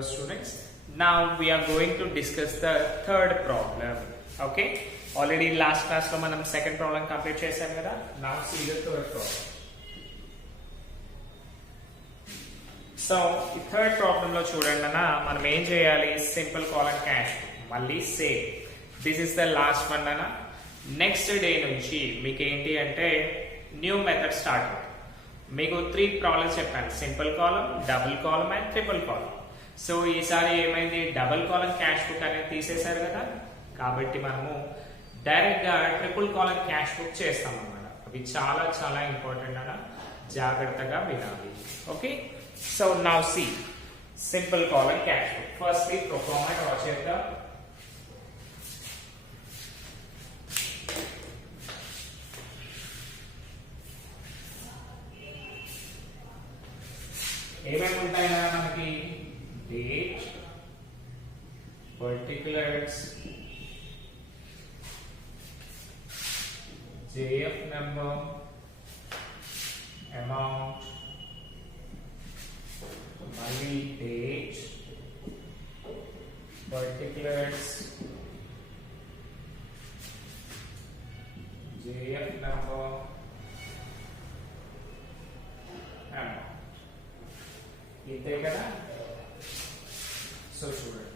Hello students. Now we are going to discuss the third problem. Okay. Already last class lo manam second problem complete chesam kada. Now see the third problem. So the third problem lo chudandi na manam em cheyali simple column cash malli same. This is the last one na. Next day nunchi meeku enti ante new method start అవుతుంది. మీకు 3 ప్రాబ్లమ్స్ చెప్పాను, simple column, double column and triple column. So ఈసారి ఏమైంది, double column cash book అనేది తీసేశారు కదా, కాబట్టి మనము డైరెక్ట్ గా ట్రిపుల్ కాలమ్ క్యాష్ బుక్ చేస్తాం అన్నమాట. అవి చాలా చాలా ఇంపార్టెంట్ అన్న, జాగ్రత్తగా వినాలి. Okay, so now see simple column cash book. Firstly proforma draw చేద్దాం. ఏమేమి ఉంటాయా మనకి, date, particulars, JF number, amount, మళ్ళీ date, particulars, JF number, amount. ఇంతే కదా. సో చూడండి,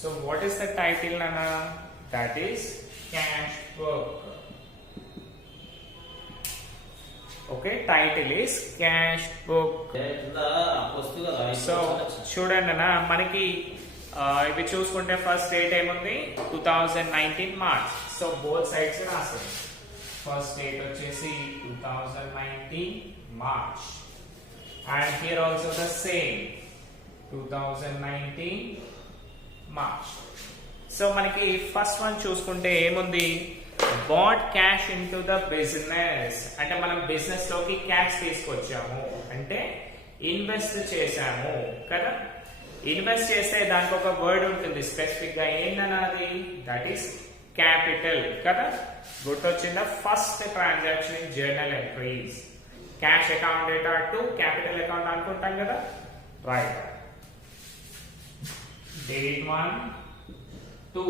so what is the title Nana? That is cash book. Okay, title is cash book. So చూడండి అన్న, మనకి ఇవి చూసుకుంటే ఫస్ట్ డేట్ ఏముంది, 2019 మార్చ్. సో బోత్ సైడ్స్ రాస్తుంది. ఫస్ట్ డేట్ వచ్చేసి 2019 March and here also the same 2019 March. So మనకి first one చూసుకుంటే ఏముంది, bought cash in to the business. అంటే మనం బిజినెస్ లోకి క్యాష్ తీసుకొచ్చాము, అంటే ఇన్వెస్ట్ చేశాము కదా. ఇన్వెస్ట్ చేస్తే దానికి ఒక వర్డ్ ఉంటుంది స్పెసిఫిక్ గా, ఏంటన్నది, దట్ ఈస్ క్యాపిటల్ కదా. గుర్తొచ్చిందా, first transaction in journal entries. Cash account data to capital account అనుకుంటాం కదా, right. Date 1 to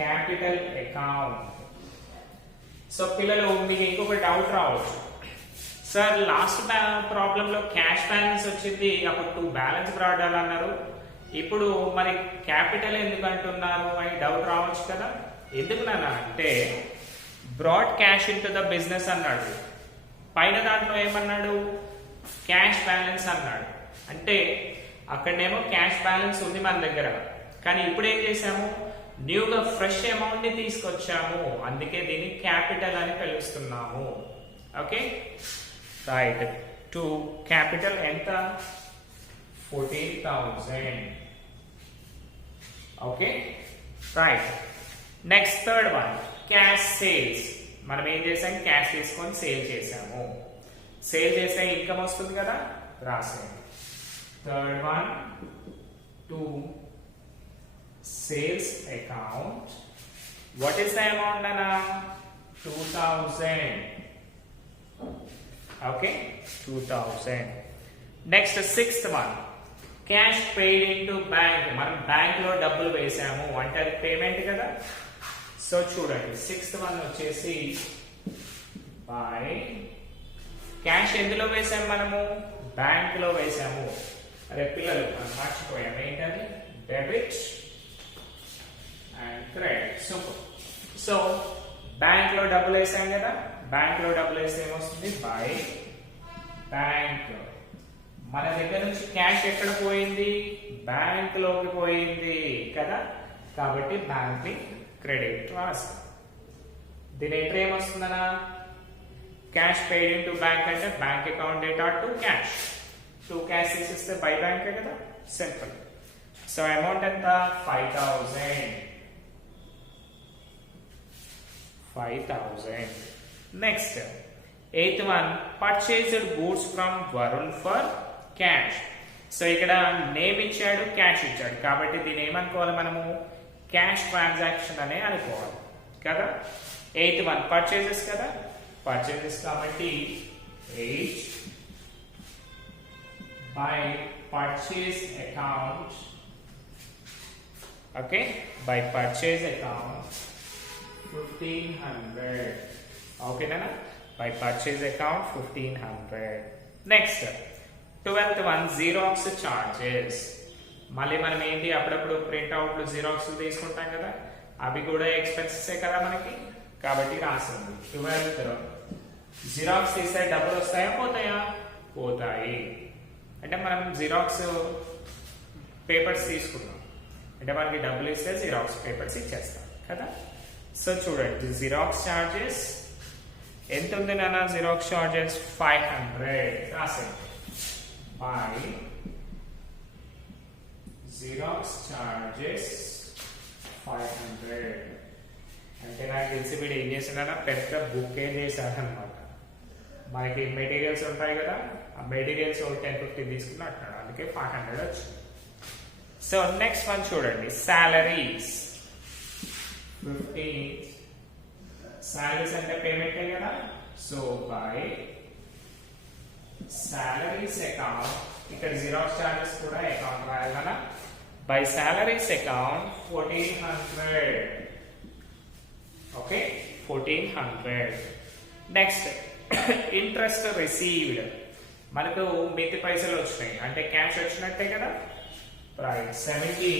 capital account. So పిల్లలు మీకు ఇంకొక డౌట్ రావచ్చు, సార్ లాస్ట్ ప్రాబ్లం లో క్యాష్ బ్యాలెన్స్ వచ్చింది, అప్పుడు 2 బ్యాలెన్స్ బ్రాడ్ అన్నారు, ఇప్పుడు మరి క్యాపిటల్ ఎందుకు అంటున్నారు అని డౌట్ రావచ్చు కదా. ఎందుకు నాన్న అంటే, brought cash in to the business అన్నాడు, పైన దాంట్లో ఏమన్నాడు, క్యాష్ బ్యాలెన్స్ అన్నాడు. అంటే అక్కడనేమో క్యాష్ బ్యాలెన్స్ ఉంది మన దగ్గర, కానీ ఇప్పుడు ఏం చేసాము, న్యూగా ఫ్రెష్ అమౌంట్ ని తీసుకొచ్చాము, అందుకే దీన్ని క్యాపిటల్ అని పిలుస్తున్నాము. Okay, right. టు క్యాపిటల్ ఎంత, 14,000. Okay, right. Next third one, cash sales. మనం ఏం చేసాం, క్యాష్ తీసుకొని సేల్ చేసాము. సేల్ చేస్తే ఇన్కమ్ వస్తుంది కదా, రాసేయండి. Third one, to sales account. What is the amount Nana? 2,000. Okay, 2,000. Next, sixth one, cash paid into bank. మనం బ్యాంక్ లో డబ్బులు వేసాము అంటే అది పేమెంట్ కదా. సో చూడండి, సిక్స్త్ వన్ వచ్చేసి బై క్యాష్ ఎందులో వేసాము, మనము బ్యాంక్ లో వేసాము. అదే పిల్లలు మనం మర్చిపోయాము, ఏంటది, debit and credit. Super. So bank లో డబ్బులు వేసాం కదా, బ్యాంక్ లో డబ్బులు వేస్తే ఏమొస్తుంది, బై బ్యాంక్. మన దగ్గర నుంచి క్యాష్ ఎక్కడ పోయింది, బ్యాంక్ లోకి పోయింది కదా, కాబట్టి బ్యాంక్ ని క్రెడిట్ రాస్తాం. దీని ఎంట్రీ ఏమొస్తుందనా, cash paid in to bank అంటే bank account data to cash. To cash తీసిస్తే బై బ్యాంక్ కదా, సింపుల్. సో అమౌంట్ ఎంత, 5,000. 5,000. Next, eighth one, purchased goods from Varun for cash. So ఇక్కడ నేమ్ ఇచ్చాడు, క్యాష్ ఇచ్చాడు, కాబట్టి దీన్ని ఏమనుకోవాలి మనము, క్యాష్ ట్రాన్సాక్షన్ అనే అనుకోవాలి కదా. 8th one పర్చేజెస్ కదా, పర్చేజెస్ కాబట్టి 8 by purchase account, okay, by purchase account 1500, okay nana, by purchase account 1500. Next 12th one Xerox charges. మళ్ళీ మనం ఏంటి అప్పుడప్పుడు ప్రింట్ అవుట్లు జిరాక్స్ తీసుకుంటాం కదా, అవి కూడా ఎక్స్పెన్సెసే కదా మనకి, కాబట్టి రాసింది 12th జిరాక్స్ తీస్తే డబ్బులు వస్తాయా పోతాయా, పోతాయి. అంటే మనం జిరాక్స్ పేపర్స్ తీసుకున్నాం అంటే మనకి డబ్బులు ఇస్తే జిరాక్స్ పేపర్స్ ఇచ్చేస్తాం కదా. సో చూడండి జిరాక్స్ చార్జెస్ ఎంత ఉంది నాన్న, జిరాక్స్ చార్జెస్ 500 రాసేయండి. బై జిరాక్స్ చార్జెస్ 500 అంటే నాకు తెలిసి వీడు ఏం చేసినా పెద్ద బుక్ ఏం చేశాడనమాట. మనకి మెటీరియల్స్ ఉంటాయి కదా, ఆ మెటీరియల్స్ 10-15 తీసుకుని అంటున్నాడు, అందుకే 500 వచ్చింది. సో నెక్స్ట్ వన్ చూడండి, సాలరీస్ 15. సాలరీస్ అంటే పేమెంటే కదా, సో బై సాలరీస్ అకౌంట్, ఇక్కడ జిరాక్స్ చార్జెస్ కూడా అకౌంట్ రాయాలి కదా, బై సాలరీస్ అకౌంట్ 1400, ఓకే 1400. నెక్స్ట్ ఇంట్రెస్ట్ రిసీవ్డ్, మనకు మిగతా పైసలు వచ్చినాయి అంటే క్యాష్ వచ్చినట్టే కదా, రైట్ 17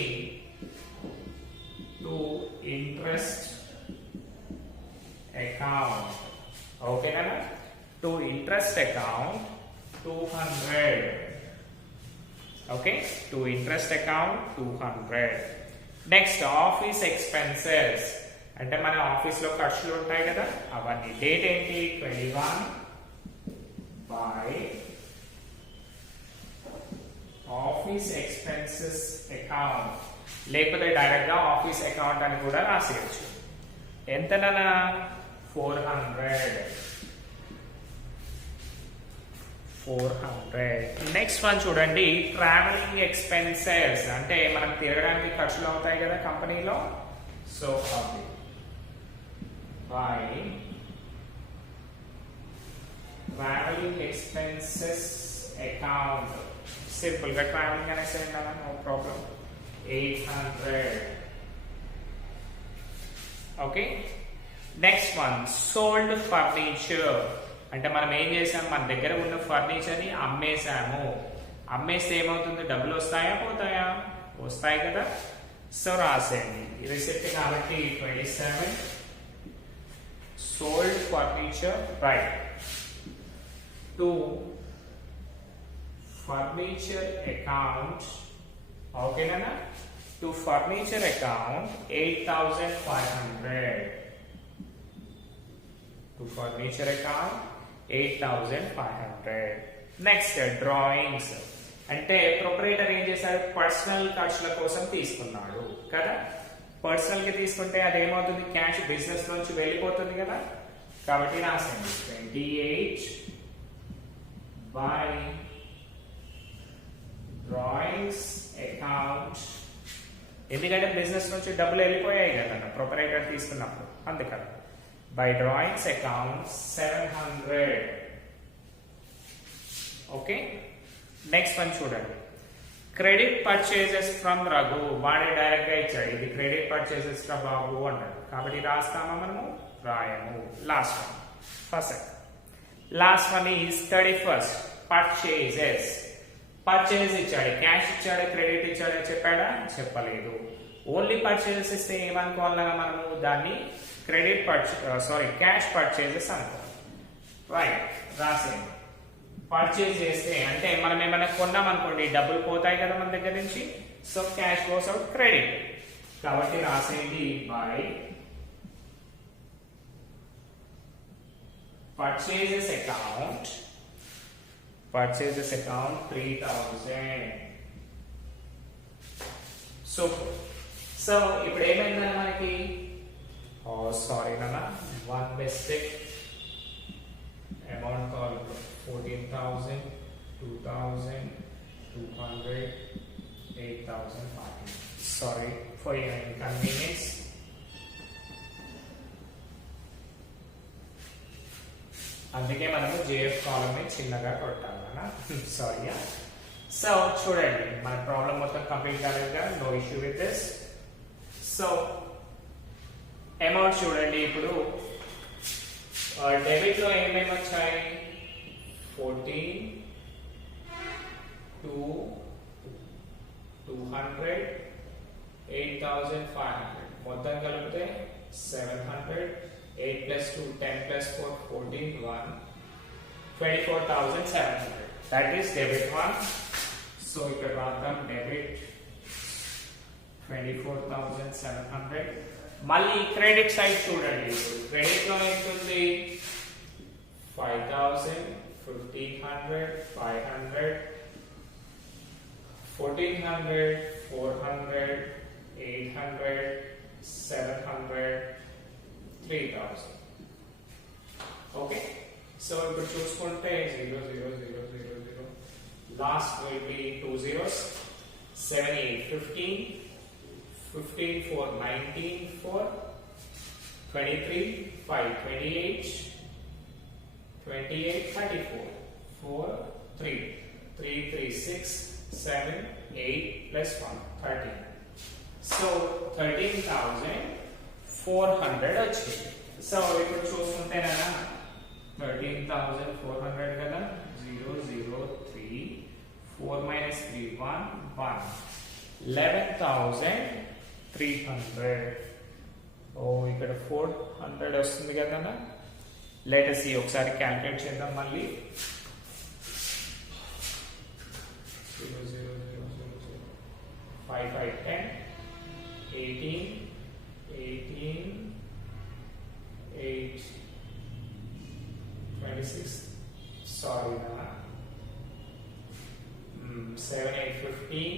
టు ఇంట్రెస్ట్ అకౌంట్, ఓకేనా, to interest account 200, okay to interest account 200. Next office expenses అంటే మన ఆఫీస్ లో ఖర్చులు ఉంటాయి కదా అవన్నీ. డేట్ ఏంటి 21 బై ఆఫీస్ ఎక్స్పెన్సెస్ అకౌంట్, లేకపోతే డైరెక్ట్ గా ఆఫీస్ అకౌంట్ అని కూడా రాసేయచ్చు. ఎంతనా 400. నెక్స్ట్ వన్ చూడండి, ట్రావెలింగ్ ఎక్స్పెన్సెస్ అంటే మనం తిరగడానికి ఖర్చులు అవుతాయి కదా కంపెనీలో, సో అవి by travelling expenses account, simple గా ట్రావెలింగ్ అనేసి no problem 800, okay. Next one sold furniture అంటే మనం ఏం చేసాం, మన దగ్గర ఉన్న ఫర్నిచర్ ని అమ్మేసాము, అమ్మేస్తే ఏమవుతుంది, డబ్బులు వస్తాయా పోతాయా, వస్తాయి కదా. సో రాసేయండి రిసిప్ట్ కాబట్టి 27 sold furniture right to furniture account, ఓకేనా, to furniture account 8500, to furniture account 8500. Next drawings అంటే ప్రొపరేటర్ ఏం చేశారు, పర్సనల్ ఖర్చుల కోసం తీసుకున్నాడు కదా, పర్సనల్ కి తీసుకుంటే అది ఏమవుతుంది, క్యాష్ బిజినెస్ నుంచి వెళ్ళిపోతుంది కదా, కాబట్టి రాసండి 28 బై డ్రాయింగ్స్ అకౌంట్, ఎందుకంటే బిజినెస్ నుంచి డబ్బులు వెళ్ళిపోయాయి కదా ప్రొపరేటర్ తీసుకున్నప్పుడు, అందుకని by drawings account 700, okay. Next one చూడండి, క్రెడిట్ పర్చేజెస్ ఫ్రమ్ రఘు, వాడే డైరెక్ట్ గా ఇచ్చాడు, ఇది క్రెడిట్ పర్చేజెస్ ఫ్రమ్ రఘు అన్నాడు, కాబట్టి రాస్తామా మనము, రాయము. Last one first, last one is 31st purchases, purchase ఇచ్చాడు, క్యాష్ ఇచ్చాడు, క్రెడిట్ ఇచ్చాడు చెప్పాడా, చెప్పలేదు. ఓన్లీ పర్చేజెస్ ఇస్తే ఏమనుకోవాలన్నా మనము దాన్ని క్రెడిట్ క్యాష్ పర్చేజెస్ అనుకోవాలి, రైట్. రాసేయండి పర్చేజ్ చేస్తే అంటే మనం ఏమైనా కొన్నాం అనుకోండి డబ్బులు పోతాయి కదా మన దగ్గర నుంచి, so cash goes out credit, కాబట్టి రాసేయండి బై పర్చేజెస్ అకౌంట్ 3000. సో ఇప్పుడు ఏమైందన్న మనకి, సారీ నాన్న one mistake, amount call 14,000, 2,000, 200, 8,500. Sorry for your inconvenience. అందుకే మనము జేఎఫ్ కాలమ్ చిన్నగా కొట్టాలన్నా సారీ. సో చూడండి మన ప్రాబ్లం మొత్తం కంప్లీట్ కాలేదుగా, no issue with this. So amount చూడండి, ఇప్పుడు డెబిట్ లో ఏమేమి వచ్చాయి, 14, 200, 8,500 మొత్తం కలిపితే 700, 8 plus 2, 10 plus 4, 14, 1, 24,700. That is debit one. So ఇక్కడ రాద్దాం డెబిట్ 24,700. మళ్ళీ క్రెడిట్ సైడ్ చూడండి, క్రెడిట్ లో ఉంటుంది 5,000, 1,500, 500, 1,400, 400, 800, 700, 3,000. Okay, so ఇప్పుడు చూసుకుంటే 0, 0, 0, 0, 0. Last will be 2 zeros. 7, 8, 15. 15, 4, 19, 4. 23, 5, 28. 28, 34. 4, 3. 3, 3, 6, 7, 8 plus 1, 13. So 13,400 వచ్చింది. సో ఇప్పుడు చూసుకుంటేనా 13,400 కదా, 0, 0, 3, 4 minus 3, 1, 1. 11,300. ఓ ఇక్కడ 400 వస్తుంది కదా. లెట్ us see, ఒకసారి క్యాల్కులేట్ చేద్దాం మళ్ళీ. 0, 0, 0, 0, 0. 5, 5, 10, 18, 18, 8, 26. Sorry, 7, 8, 15,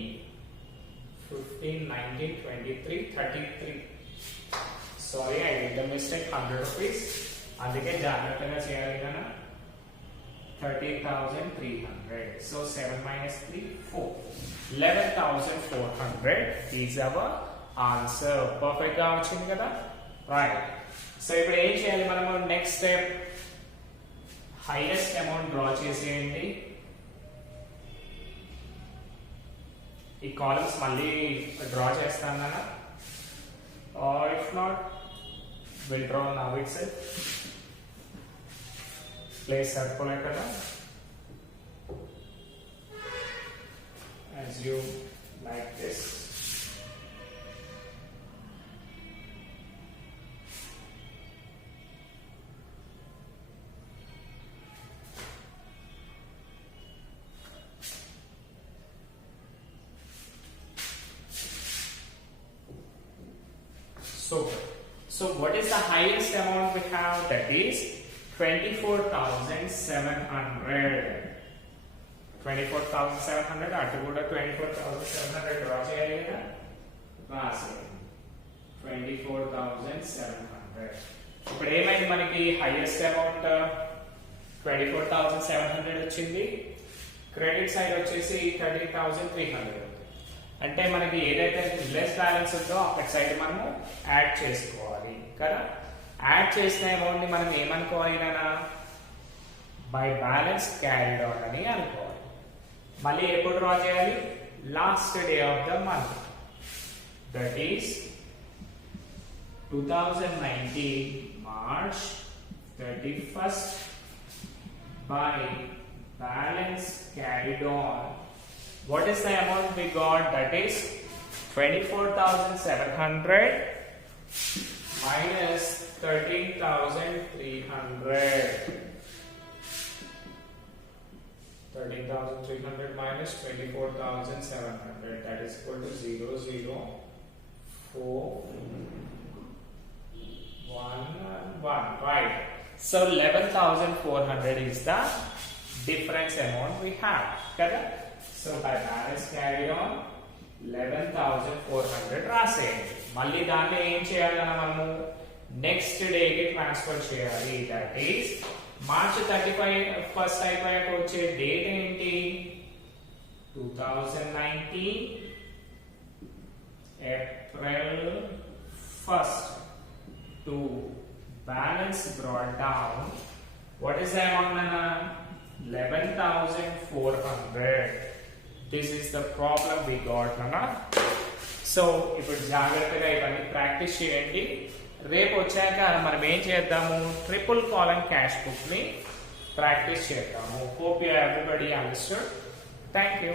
15, 19, 23, 33. Sorry, I did the mistake. 100 rupees. అందుకే జాగ్రత్తగా చేయాలి కదా. 13,300. So 7 minus 3, 4. 11,400 is our answer. Perfect గా వచ్చింది కదా. రైట్. సో ఇప్పుడు ఏం చేయాలి మనము, next step highest amount draw చేసేయండి. ఈ కాలమ్స్ మళ్ళీ డ్రా చేస్తాను కదా, or if not will draw now itself. Place సరిపోలేదు కదా, as you like this. So what is the highest amount we have? That is 24,700. 24,700 అటు కూడా 24,700 డ్రా చేయాలి కదా, రాసేయండి 24,700. ఇప్పుడు ఏమైంది, మనకి హైయెస్ట్ అమౌంట్ 24,700 వచ్చింది. క్రెడిట్ సైడ్ వచ్చేసి 13,300. అంటే మనకి ఏదైతే లెస్ బ్యాలెన్స్ ఉందో అక్కడ సైడ్ మనము యాడ్ చేసుకోవాలి కదా. యాడ్ చేసిన అమౌంట్ ని మనం ఏమనుకోవాలి, బై బ్యాలెన్స్ క్యారీడ్ ఆన్ అని అనుకోవాలి. మళ్ళీ ఎప్పుడు డ్రా చేయాలి, last day of the month, that is 2019 March 31st by balance carried on. What is the amount we got? That is 24,700 minus 13,300. 13,300 minus 24,700, that is equal to 0, 0, 4, 1, 1. Right. So 11,400 is the difference amount we have. Correct? So by balance carried on 11,400 రాసేయండి. మళ్ళీ దాన్ని ఏం చేయాలన్నా మనము next day కి ట్రాన్స్ఫర్ చేయాలి. That is March 31st అయిపోయాక వచ్చే డేట్ ఏంటి, 2019 April 1st to balance brought down. What is the amount, Nana? 11,400. This is the problem we got, Nana. So ఇప్పుడు జాగ్రత్తగా ఇవన్నీ ప్రాక్టీస్ చేయండి. రేపు వచ్చాక మనం ఏం చేద్దాము, ట్రిపుల్ కాలమ్ క్యాష్ బుక్ ని ప్రాక్టీస్ చేద్దాము. Hope you everybody understood. Thank you.